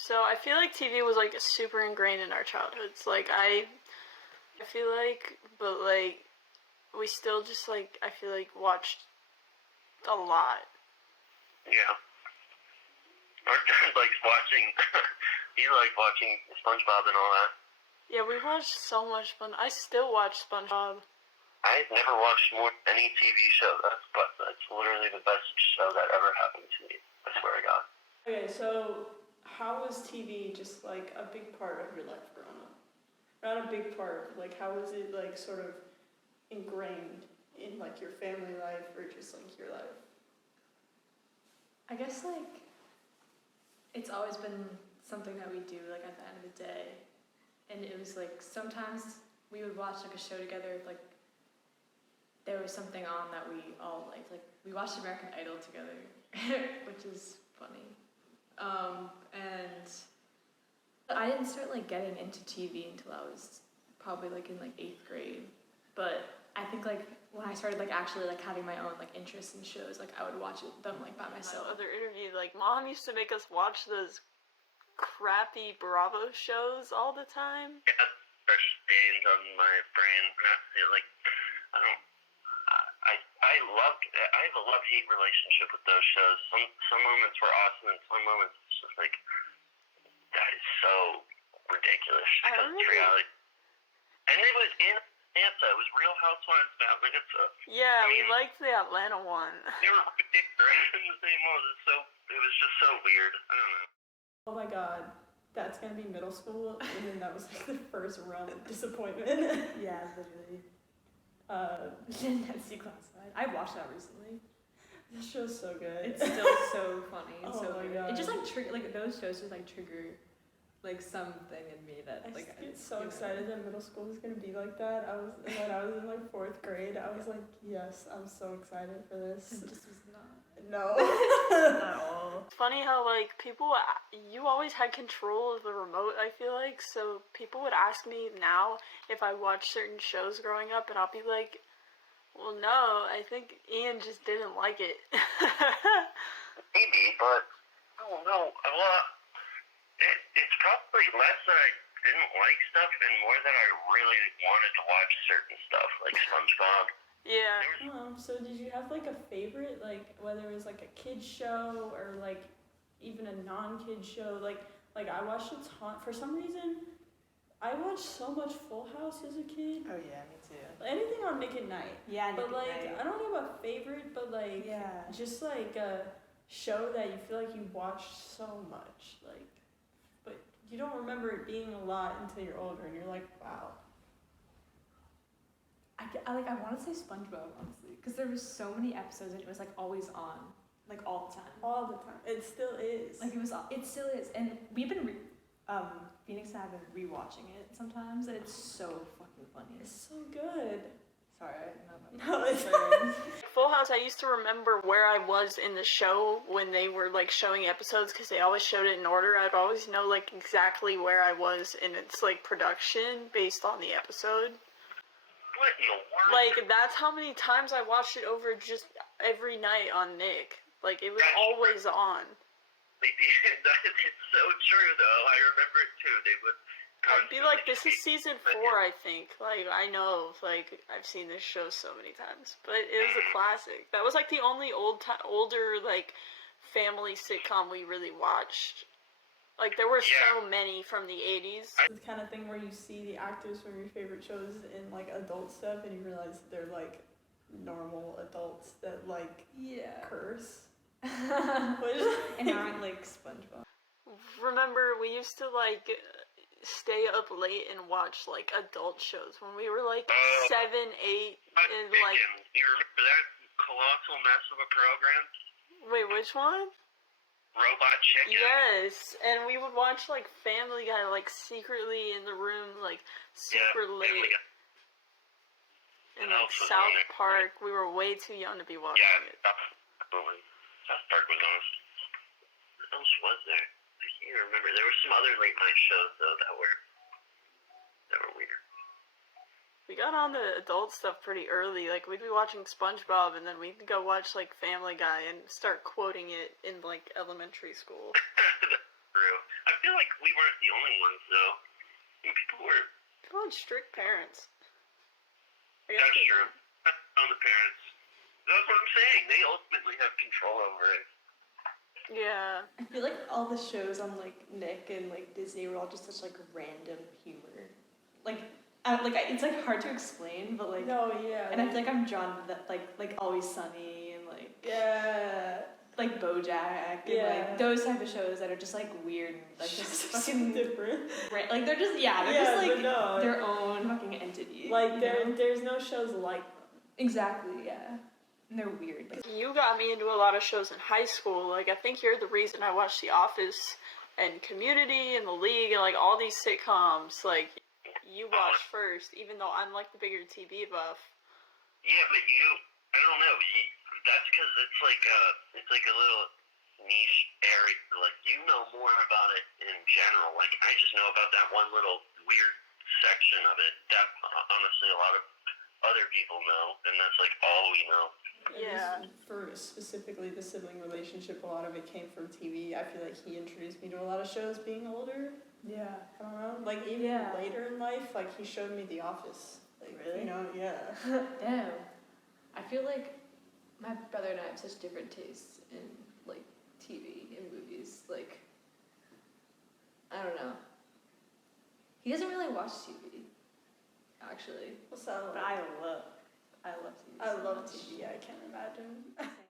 So I feel like TV was like super ingrained in our childhoods. Like I feel like, but like we still just like I feel like watched a lot. Yeah. Our dad likes watching. He likes watching SpongeBob and all that. Yeah, we watched so much fun. I still watch SpongeBob. I've never watched more any TV show. That's literally the best show that ever happened to me. I swear to God. Okay, so how was TV just like a big part of your life growing up? Not a big part. Like how was it like sort of ingrained in like your family life or just like your life? I guess like it's always been something that we do like at the end of the day, and it was like sometimes we would watch like a show together. Like there was something on that we all liked. Like we watched American Idol together, which is funny. And I didn't start like getting into TV until I was probably like in like 8th grade. But I think like when I started like actually like having my own like interests in shows, like I would watch them like by myself. My other interview, like Mom used to make us watch those crappy Bravo shows all the time. Yeah, fresh stains on my brain. Like I don't. I have a love-hate relationship with those shows. Some moments were awesome, and some moments it's just like that is so ridiculous because it's reality. And it was in Atlanta. It was Real Housewives of Atlanta. Yeah, we liked the Atlanta one. They were in the same one. It was just so weird. I don't know. Oh my God, that's gonna be middle school, and then that was like the first run of disappointment. Yeah, literally. Nancy Classified. I watched that recently. This show's so good. It's still so funny. It's Oh so my good. God. It just like trigger like those shows just like trigger like something in me that I like just get so excited that middle school is gonna be like that. When I was in like 4th grade, I was like, yes, I'm so excited for this. It just was not. No. At all. It's funny how like you always had control of the remote, I feel like, so people would ask me now if I watched certain shows growing up, and I'll be like, well, no, I think Ian just didn't like it. Maybe, but I don't know. Well, it's probably less that I didn't like stuff and more that I really wanted to watch certain stuff, like SpongeBob. Yeah. So did you have like a favorite, like whether it was like a kid's show or like even a non-kid show? Like I watched a ton. For some reason, I watched so much Full House as a kid. Oh yeah, me too. Anything on Nick at Night. Yeah, but like I don't know about favorite, but like just like a show that you feel like you watched so much, like, but you don't remember it being a lot until you're older, and you're like, wow. I want to say SpongeBob, honestly, because there was so many episodes and it was like always on, like all the time. All the time. It still is. Like it still is, and we've been Phoenix and I have been rewatching it sometimes, and it's so fucking funny. It's so good. Sorry, no, it's Full House. I used to remember where I was in the show when they were like showing episodes, because they always showed it in order. I'd always know like exactly where I was in its like production based on the episode. What in the world? Like that's how many times I watched it over just every night on Nick. Like it was always on. They did. It's so true though. I remember it too. They would. I'd be like, this is season 4, I think. Like, I know, like, I've seen this show so many times. But it was a classic. That was, like, the only older, like, family sitcom we really watched. Like, there were so many from the 80s. It's the kind of thing where you see the actors from your favorite shows in, like, adult stuff, and you realize they're, like, normal adults that, like, curse. And aren't, like, SpongeBob. Remember, we used to, like, stay up late and watch like adult shows when we were like 7, 8, and like. Do you remember that colossal mess of a program? Wait, which one? Robot Chicken. Yes, and we would watch like Family Guy like secretly in the room like super late. And like South Park, we were way too young to be watching it. Yeah, absolutely. South Park was on. What else was there? I can't remember. There were some other late night shows though that were weird. We got on the adult stuff pretty early. Like we'd be watching SpongeBob, and then we'd go watch like Family Guy and start quoting it in like elementary school. That's true. I feel the only ones, though. I mean, People had strict parents. I guess that's they- true. That's on the parents. That's what I'm saying. They ultimately have control over it. Yeah. I feel like all the shows on like Nick and like Disney were all just such like random humor. Like, it's like hard to explain, but like, No, yeah. and I feel like I'm drawn to that, like Always Sunny and like yeah. like BoJack and Yeah. like those type of shows that are just like weird, like just fucking different. like they're just they're Yeah, just like but no. their own fucking entity. Like you there, know? there's no shows like them. Exactly, yeah. And they're weird. Like, You got me into a lot of shows in high school. Like, I think you're the reason I watched The Office and Community and The League and, like, all these sitcoms. Like, you watched first, even though I'm, like, the bigger TV buff. Yeah, but I don't know. That's because it's like a little niche area. Like, you know more about it in general. Like, I just know about that one little weird section of it that honestly a lot of other people know, and that's like all we know. Yeah. For specifically the sibling relationship, a lot of it came from TV. I feel like he introduced me to a lot of shows being older. Yeah. I don't know. Like, even Yeah. later in life, like, he showed me The Office. Like, Really? you know, yeah. damn. I feel like my brother and I have such different tastes in like TV and movies. Like, I don't know. He doesn't really watch TV, actually. What's that? But I love I love TV. I so love much. TV. I can't imagine.